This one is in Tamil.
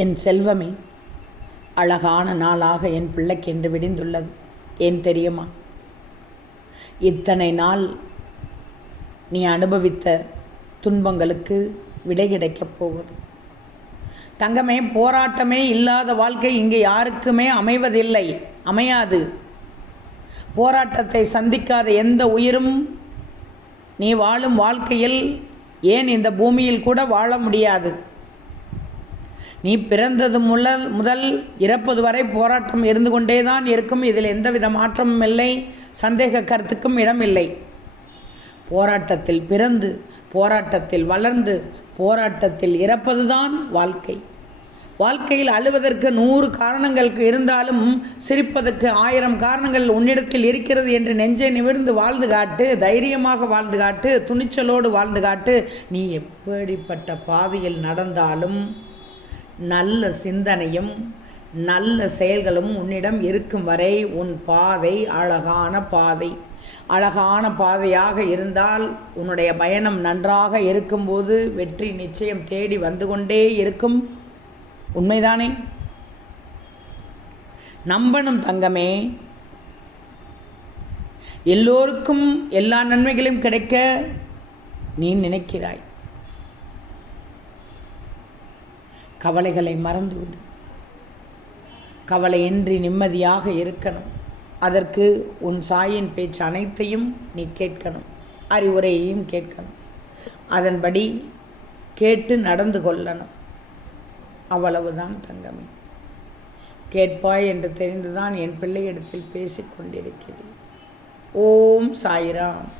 என் செல்வமே, அழகான நாளாக என் பிள்ளைக்கு என்று விடிந்துள்ளது. ஏன் தெரியுமா? இத்தனை நாள் நீ அனுபவித்த துன்பங்களுக்கு விடை கிடைக்கப் போகுது. தங்கமே, போராட்டமே இல்லாத வாழ்க்கை இங்கே யாருக்குமே அமைவதில்லை, அமையாது. போராட்டத்தை சந்திக்காத எந்த உயிரும் நீ வாழும் வாழ்க்கையில், ஏன் இந்த பூமியில் கூட வாழ முடியாது. நீ பிறந்தது முதல் இறப்பது வரை போராட்டம் இருந்து கொண்டே தான் இருக்கும். இதில் எந்தவித மாற்றமும் இல்லை, சந்தேக கருத்துக்கும் இடமில்லை. போராட்டத்தில் பிறந்து, போராட்டத்தில் வளர்ந்து, போராட்டத்தில் இறப்பது தான் வாழ்க்கை. வாழ்க்கையில் அழுவதற்கு 100 காரணங்கள் இருந்தாலும் சிரிப்பதற்கு 1000 காரணங்கள் உன்னிடத்தில் இருக்கிறது என்று நெஞ்சை நிமிர்ந்து வாழ்ந்து காட்டு, தைரியமாக வாழ்ந்து காட்டு, துணிச்சலோடு வாழ்ந்து காட்டு. நீ எப்படிப்பட்ட பாதையில் நடந்தாலும் நல்ல சிந்தனையும் நல்ல செயல்களும் உன்னிடம் இருக்கும் வரை உன் பாதை அழகான பாதை. அழகான பாதையாக இருந்தால் உன்னுடைய பயணம் நன்றாக இருக்கும்போது வெற்றி நிச்சயம் தேடி வந்து கொண்டே இருக்கும். உண்மைதானே? நம்பணும் தங்கமே. எல்லோருக்கும் எல்லா நன்மைகளும் கிடைக்க நீ நினைக்கிறாய். கவலைகளை மறந்துவிடு. கவலையின்றி நிம்மதியாக இருக்கணும். அதற்கு உன் சாயின் பேச்சு அனைத்தையும் நீ கேட்கணும், அறிவுரையையும் கேட்கணும். அதன்படி கேட்டு நடந்து கொள்ளணும். அவ்வளவுதான் தங்கமே. கேட்பாய் என்று தெரிந்துதான் என் பிள்ளையிடத்தில் பேசிக்கொண்டிருக்கிறேன். ஓம் சாய்ராம்.